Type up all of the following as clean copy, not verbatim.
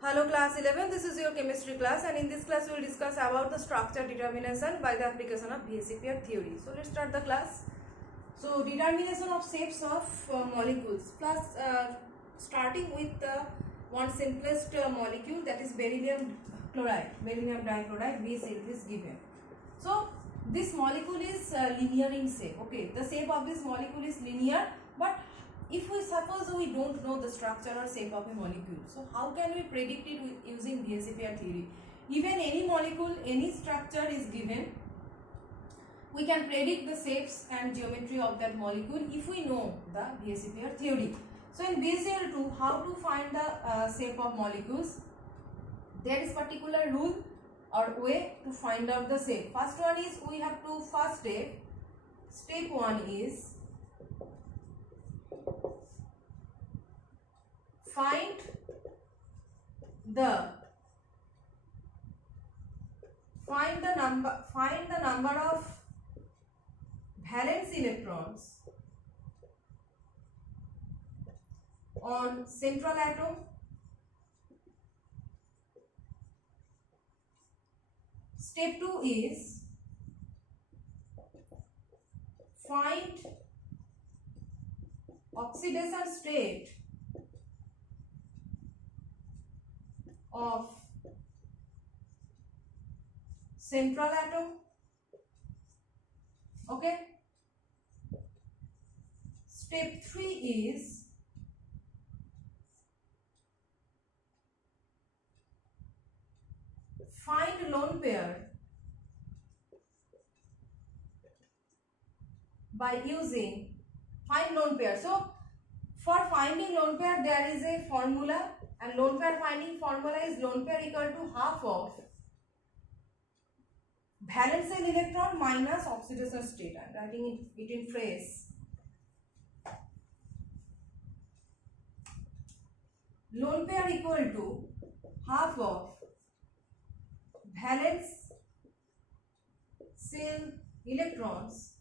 Hello class 11, this is your chemistry class, and in this class we will discuss about the structure determination by the application of BSEPR theory. So let's start the class. So determination of shapes of molecules, plus starting with one simplest molecule, that is beryllium chloride, beryllium dichloride, BCl is given. So this molecule is linear in shape. Okay, the shape of this molecule is linear, but if we suppose we don't know the structure or shape of a molecule, so how can we predict it using BSEPR theory? Even any molecule, any structure is given, we can predict the shapes and geometry of that molecule if we know the BSEPR theory. So in BSEL2, how to find the shape of molecules? There is particular rule or way to find out the shape. First one is, we have to first step one is find the number of valence electrons on central atom. Step 2 is find oxidation state of central atom. Okay. Step 3 is find lone pair by using find lone pair. So for finding lone pair there is a formula, and lone pair finding formula is lone pair equal to half of valence electron minus oxidation state. I am writing it in phrase. Lone pair equal to half of valence shell electrons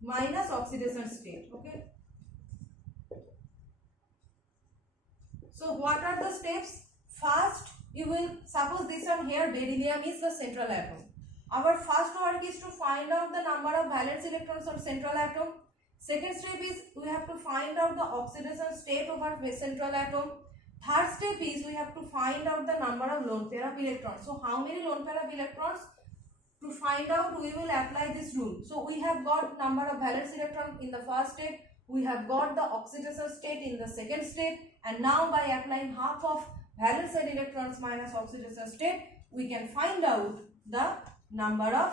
minus oxidation state. Okay. So what are the steps? First, you will suppose this one here, beryllium is the central atom. Our first work is to find out the number of valence electrons on central atom. Second step is we have to find out the oxidation state of our central atom. Third step is we have to find out the number of lone pair of electrons. So how many lone pair of electrons? To find out, we will apply this rule. So we have got number of valence electrons in the first step, we have got the oxidation state in the second step, and now by applying half of valence electrons minus oxidation state, we can find out the number of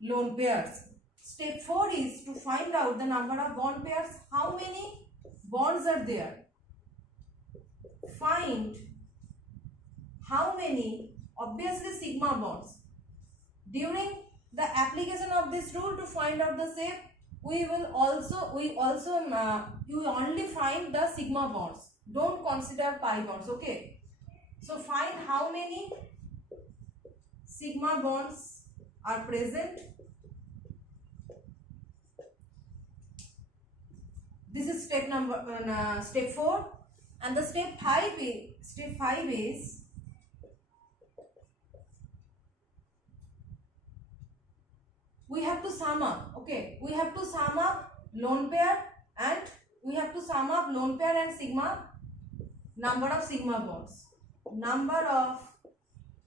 lone pairs. Step 4 is to find out the number of bond pairs. How many bonds are there? Find how many, obviously sigma bonds. During the application of this rule to find out the shape, you only find the sigma bonds. Don't consider pi bonds. Okay. So find how many sigma bonds are present. This is step 4, and the step 5 is we have to sum up. Okay, we have to sum up lone pair, and we have to sum up lone pair and sigma, number of sigma bonds. Number of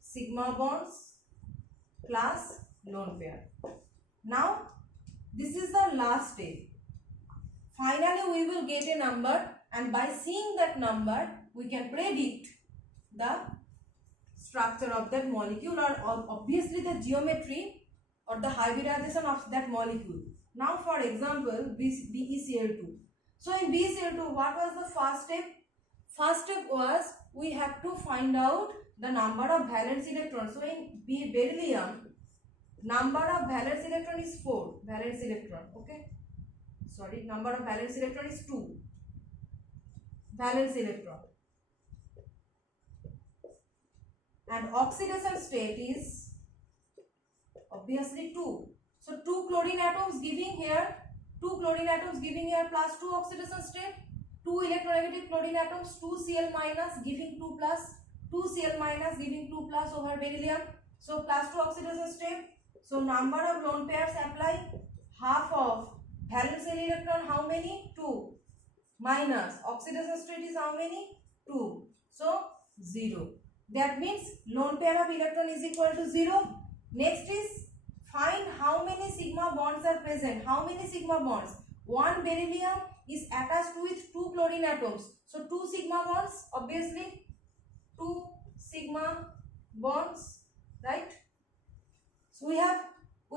sigma bonds plus lone pair. Now this is the last step. Finally we will get a number, and by seeing that number we can predict the structure of that molecule, or obviously the geometry or the hybridization of that molecule. Now for example, BeCl2. So in BeCl2, what was the first step? First step was we have to find out the number of valence electrons. So in beryllium, number of valence electron is 4 valence electron. Okay, sorry, number of valence electron is 2 valence electron, and oxidation state is obviously 2. So 2 chlorine atoms giving here plus 2 oxidation state. 2 2 electronegative chlorine atoms, 2 Cl minus giving 2 plus, 2 Cl minus giving 2 plus over beryllium. So plus 2 oxidation step. So number of lone pairs apply, half of valence electron, how many? 2, minus oxidation state is how many? 2. So 0. That means lone pair of electron is equal to 0. Next is find how many sigma bonds are present. How many sigma bonds? One beryllium is attached with 2 chlorine atoms. So 2 sigma bonds, obviously 2 sigma bonds, right? So we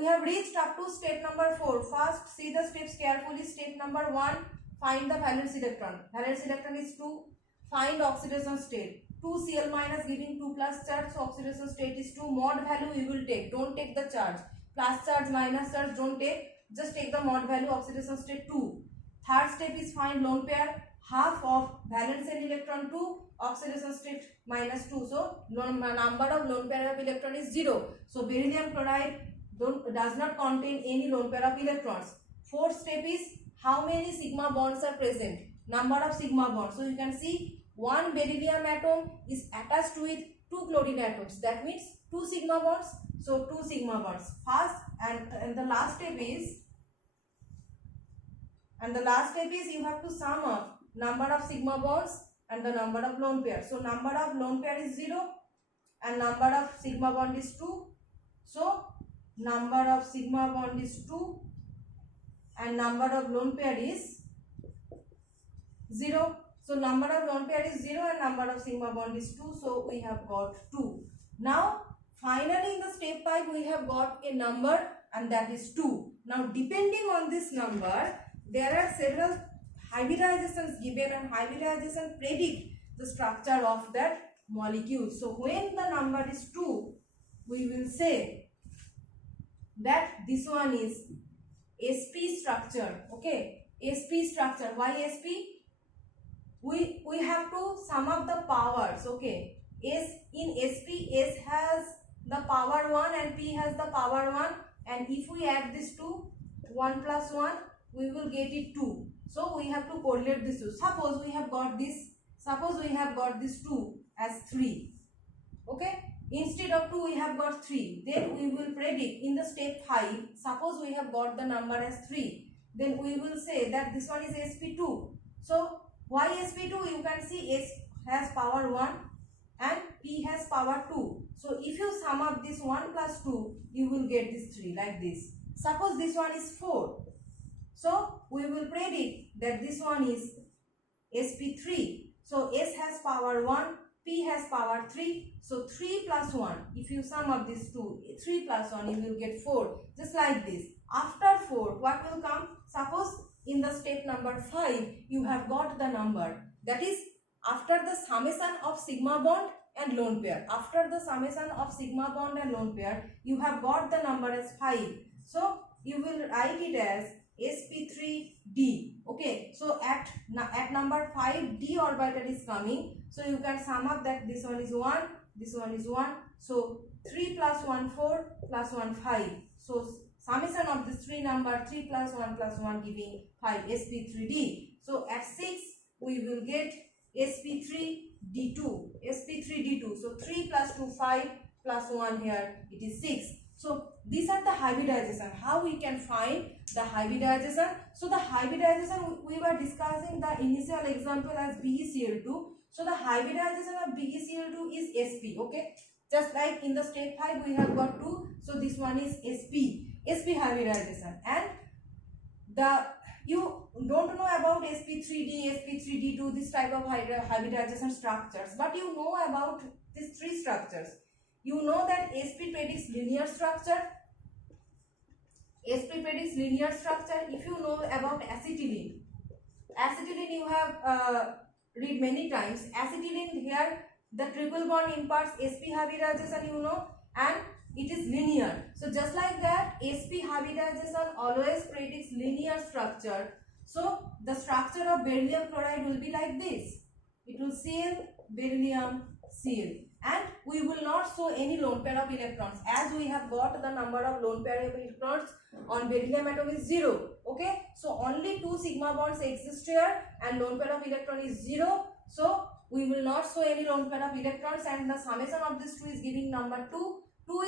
have reached up to step number 4. First, see the steps carefully. Step number 1, find the valence electron. Valence electron is 2. Find oxidation state. 2 Cl minus giving 2 plus charge. So oxidation state is 2. Mod value you will take. Don't take the charge. Plus charge, minus charge, don't take. Just take the mod value. Oxidation state 2. Third step is find lone pair. Half of valence electron 2. Oxidation state minus 2. So number of lone pair of electron is 0. So beryllium chloride does not contain any lone pair of electrons. Fourth step is how many sigma bonds are present. Number of sigma bonds. So you can see one beryllium atom is attached with 2 chlorine atoms. That means 2 sigma bonds. So 2 sigma bonds. First and the last step is you have to sum up number of sigma bonds and the number of lone pair. So number of lone pair is 0 and number of sigma bond is 2. So number of sigma bond is 2 and number of lone pair is 0. So number of lone pair is 0 and number of sigma bond is 2. So we have got 2. Now finally in the step 5 we have got a number and that is 2. Now depending on this number there are several hybridizations given and hybridization predict the structure of that molecule. So when the number is 2 we will say that this one is sp structure. Okay, sp structure. Why sp? We have to sum up the powers. Okay, in sp s has the power 1 and p has the power 1, and if we add this to 1 plus 1 we will get it 2. So we have to correlate this two. Suppose we have got this 2 as 3. Okay, instead of 2 we have got 3. Then we will predict in the step 5. Suppose we have got the number as 3. Then we will say that this one is sp2. So why sp2? You can see s has power 1 and p has power 2. So if you sum up this 1 plus 2 you will get this 3 like this. Suppose this one is 4. So we will predict that this one is sp3. So s has power 1, p has power 3. So 3 plus 1, if you sum up these two, 3 plus 1 you will get 4. Just like this. After 4 what will come? Suppose in the step number 5 you have got the number, that is after the summation of sigma bond and lone pair. After the summation of sigma bond and lone pair you have got the number as 5. So you will write it as sp3d. Okay, so at number 5 d orbital is coming. So you can sum up that this one is 1, this one is 1. So 3 plus 1 4 plus 1 5. So summation of this 3 number 3 plus 1 giving 5, sp3d. So at 6 we will get sp3d2. sp3d2. So 3 plus 2 5 plus 1 here it is 6. So these are the hybridization. How we can find the hybridization? So the hybridization we were discussing the initial example as BeCl2. So the hybridization of BeCl2 is sp. Okay, just like in the step 5 we have got 2. So this one is sp hybridization. And you don't know about sp3d, sp3d2, this type of hybridization structures, but you know about these 3 structures. You know that sp predicts linear structure. sp predicts linear structure. If you know about acetylene you have read many times. Acetylene, here the triple bond imparts sp hybridization, you know, and it is linear. So just like that, sp hybridization always predicts linear structure. So the structure of beryllium chloride will be like this. It will Cl, beryllium, Cl. and we will not show any lone pair of electrons, as we have got the number of lone pair of electrons on beryllium atom is 0. Okay, so only 2 sigma bonds exist here and lone pair of electron is 0. So we will not show any lone pair of electrons, and the summation of this 2 is giving number 2. 2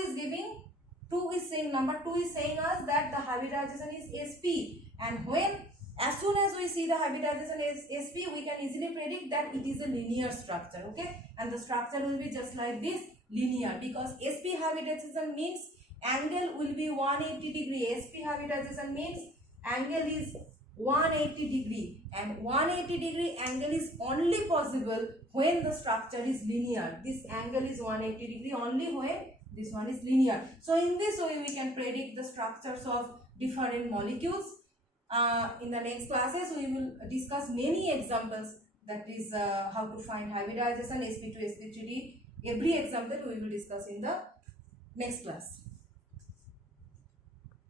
is saying number 2 is saying us that the hybridization is sp, and when as soon as we see the hybridization is sp, we can easily predict that it is a linear structure. Okay, and the structure will be just like this, linear, because sp hybridization means angle will be 180 degree. sp hybridization means angle is 180 degree, and 180 degree angle is only possible when the structure is linear. This angle is 180 degree only when this one is linear. So in this way we can predict the structures of different molecules. In the next classes we will discuss many examples, that is how to find hybridization, sp2 sp3d. Every example we will discuss in the next class.